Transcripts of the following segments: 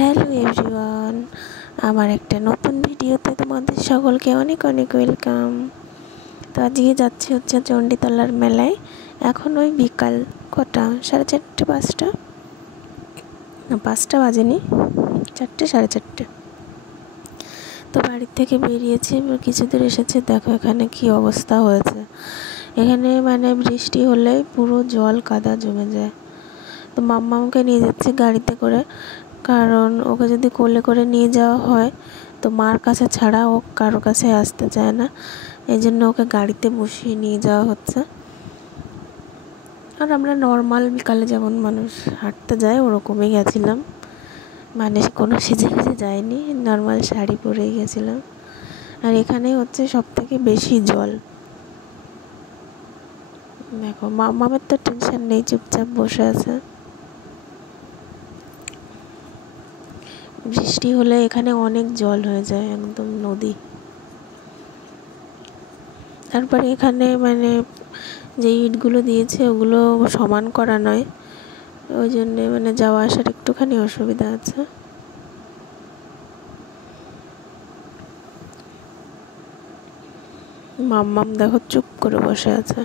Hello everyone, আমার একটা নতুন ভিডিওতে তোমাদের সকলকে অনেক অনেক ওয়েলকাম। তো আজকে যাচ্ছি হচ্ছে চণ্ডীতলার মেলায়। এখন ওই বিকাল কটা, 4:30 5টা, না 5টা বাজেনি, 4টে 4:30। তো বাড়ির থেকে বেরিয়েছি, কিছু দূর এসেছে, দেখো এখানে কি অবস্থা হয়েছে। এখানে মানে বৃষ্টি হলেই পুরো জল কাদা জমে যায়। তো মাম্মামকে নিয়ে যাচ্ছি গাড়িতে করে, কারণ ওকে যদি কোলে করে নিয়ে যাওয়া হয় তো মার কাছে ছাড়া ও কারো কাছে আসতে চায় না, এই জন্য ওকে গাড়িতে বসিয়ে নিয়ে যাওয়া হচ্ছে। আর আমরা নর্মাল বিকালে যেমন মানুষ হাঁটতে যায় ওরকমই গেছিলাম, মানে কোনো সেজে গুজে যায়নি, নর্মাল শাড়ি পরেই গেছিলাম। আর এখানেই হচ্ছে সব থেকে বেশি জল। দেখো মাম্মামের তো টেনশন নেই, চুপচাপ বসে আছে। বৃষ্টি হলে এখানে অনেক জল হয়ে যায়, একদম নদী। তারপরে এখানে মানে যে ইটগুলো দিয়েছে ওগুলো সমান করা নয়, ওই জন্যে মানে যাওয়া আসার একটুখানি অসুবিধা আছে। মাম্মাম দেখো চুপ করে বসে আছে।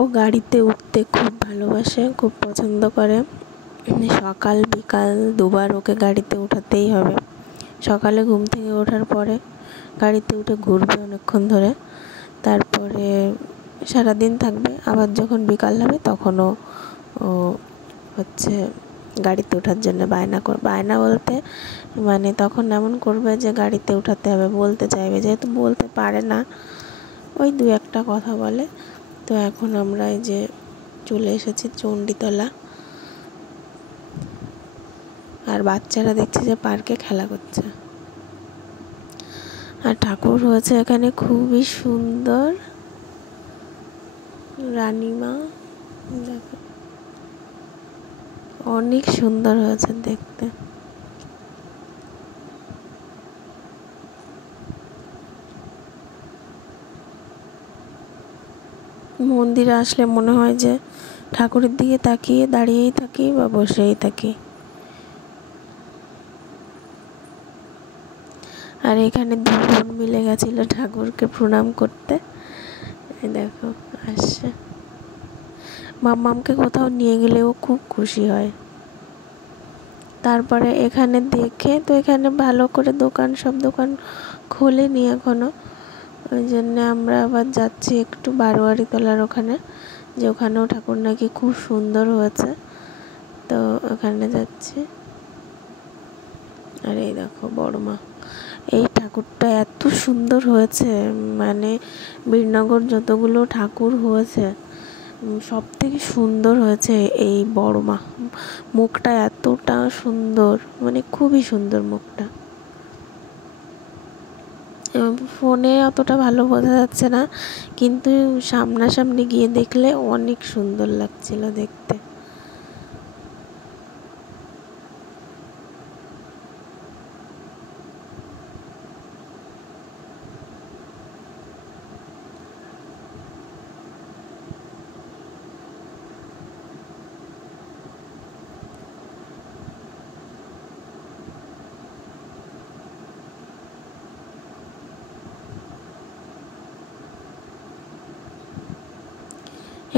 ও গাড়িতে উঠতে খুব ভালোবাসে, খুব পছন্দ করে। সকাল বিকাল দুবার ওকে গাড়িতে উঠাতেই হবে। সকালে ঘুম থেকে ওঠার পরে গাড়িতে উঠে ঘুরবে অনেকক্ষণ ধরে, তারপরে সারাদিন থাকবে। আবার যখন বিকাল হবে তখনও ও হচ্ছে গাড়িতে ওঠার জন্য বায়না বলতে মানে তখন এমন করবে যে গাড়িতে উঠাতে হবে, বলতে চাইবে, যেহেতু বলতে পারে না ওই দু একটা কথা বলে। তো এখন আমরা এই যে চলে এসেছি চণ্ডীতলা, আর বাচ্চারা দেখছি যে পার্কে খেলা করছে। আর ঠাকুর হয়েছে এখানে খুবই সুন্দর, রানীমা, দেখো অনেক সুন্দর হয়েছে দেখতে। মন্দিরে আসলে মনে হয় যে ঠাকুরের দিকে তাকিয়ে দাঁড়িয়েই থাকি বা বসেই থাকি। আর এখানে দু বোন মিলে গেছিল ঠাকুরকে প্রণাম করতে, দেখো আসছে। মাম্মামকে কোথাও নিয়ে গেলে ও খুব খুশি হয়। তারপরে এখানে দেখে, তো এখানে ভালো করে সব দোকান খোলেনি এখনো, ওই জন্য আমরা আবার যাচ্ছি একটু বারোয়ারি তলার ওখানে, যে ওখানেও ঠাকুর নাকি খুব সুন্দর হয়েছে, তো ওখানে যাচ্ছি। আর এই দেখো বড় মা, এই ঠাকুরটা এত সুন্দর হয়েছে, মানে বীরনগর যতগুলো ঠাকুর হয়েছে সব থেকে সুন্দর হয়েছে এই বড় মা। মুখটা এতটা সুন্দর, মানে খুবই সুন্দর মুখটা। ফোনে অতটা ভালো বোঝা যাচ্ছে না, কিন্তু সামনাসামনি গিয়ে দেখলে অনেক সুন্দর লাগছিল দেখতে।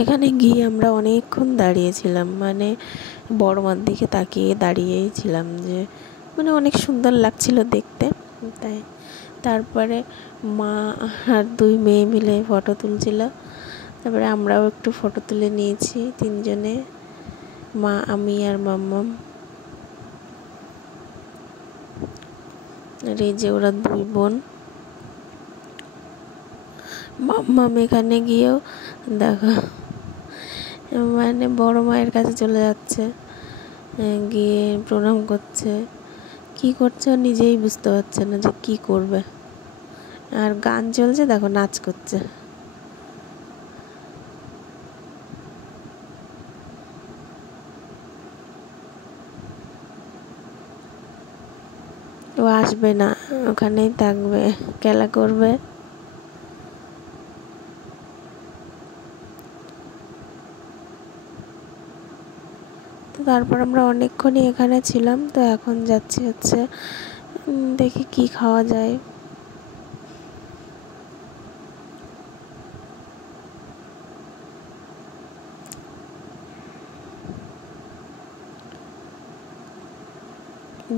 এখানে গিয়ে আমরা অনেকক্ষণ দাঁড়িয়েছিলাম, মানে বড় মার দিকে তাকিয়ে দাঁড়িয়েই ছিলাম, যে মানে অনেক সুন্দর লাগছিল দেখতে, তাই। তারপরে মা আর দুই মেয়ে মিলে ফটো তুলছিল, তারপরে আমরাও একটু ফটো তুলে নিয়েছি তিনজনে, মা, আমি আর মাম্মাম। আর এই যে ওরা দুই বোন। মাম্মাম এখানে গিয়েও দেখো মানে বড় মায়ের কাছে চলে যাচ্ছে, গিয়ে প্রণাম করছে। কি করছে ও নিজেই বুঝতে পারছে না যে কি করবে। আর গান চলছে, দেখো নাচ করছে। ও আসবে না, ওখানেই থাকবে, খেলা করবে। তো তারপর আমরা অনেকক্ষণই এখানে ছিলাম। তো এখন যাচ্ছি হচ্ছে দেখি কি খাওয়া যায়।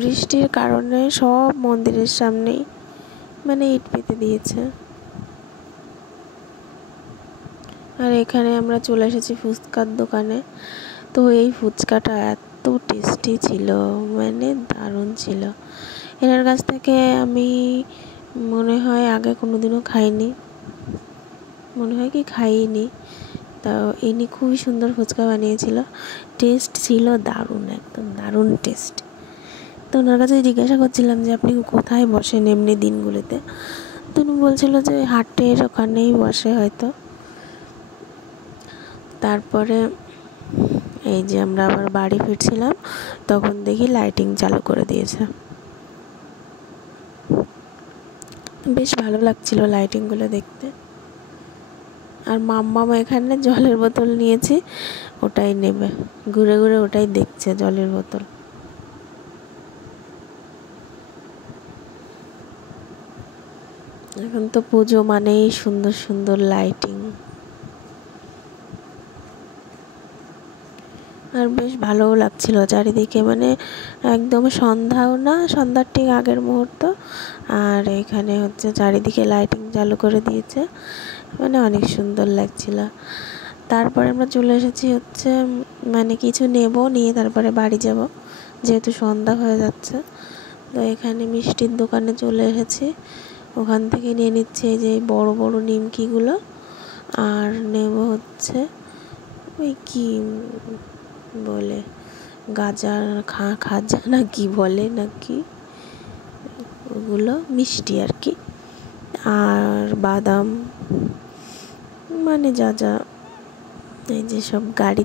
বৃষ্টির কারণে সব মন্দিরের সামনেই মানে ইট পেতে দিয়েছে। আর এখানে আমরা চলে এসেছি ফুচকার দোকানে। তো এই ফুচকাটা এত টেস্টি ছিল, মানে দারুণ ছিল। এনার কাছ থেকে আমি মনে হয় আগে কোনোদিনও খাইনি, মনে হয় কি খাইনি। তা ইনি খুবই সুন্দর ফুচকা বানিয়েছিল, টেস্ট ছিল দারুণ, একদম দারুণ টেস্ট। তো ওনার কাছে জিজ্ঞাসা করছিলাম যে আপনি কোথায় বসেন এমনি দিনগুলোতে। তো উনি বলছিল যে হাটের ওখানেই বসে হয়তো। তারপরে এই যে আমরা আবার বাড়ি ফিরছিলাম, তখন দেখি লাইটিং চালু করে দিয়েছে। বেশ ভালো লাগছিল লাইটিংগুলো দেখতে। আর মাম্মাম এখানে জলের বোতল নিয়েছি, ওটাই নেবে, ঘুরে ঘুরে ওটাই দেখছে জলের বোতল। এখন তো পুজো মানেই সুন্দর সুন্দর লাইটিং। আর বেশ ভালোও লাগছিল চারিদিকে, মানে একদম সন্ধ্যাও না, সন্ধ্যার ঠিক আগের মুহূর্ত। আর এখানে হচ্ছে চারিদিকে লাইটিং চালু করে দিয়েছে, মানে অনেক সুন্দর লাগছিল। তারপরে আমরা চলে এসেছি হচ্ছে মানে কিছু নিয়ে তারপরে বাড়ি যাব, যেহেতু সন্ধ্যা হয়ে যাচ্ছে। তো এখানে মিষ্টির দোকানে চলে এসেছি, ওখান থেকে নিয়ে নিচ্ছে এই যে বড় বড় নিমকিগুলো। আর নেব হচ্ছে ওই কি বলে গাজার খাজা না কি বলে নাকি, ওগুলো মিষ্টি আর কি। আর বাদাম, মানে যা যা এই যে সব গাড়ি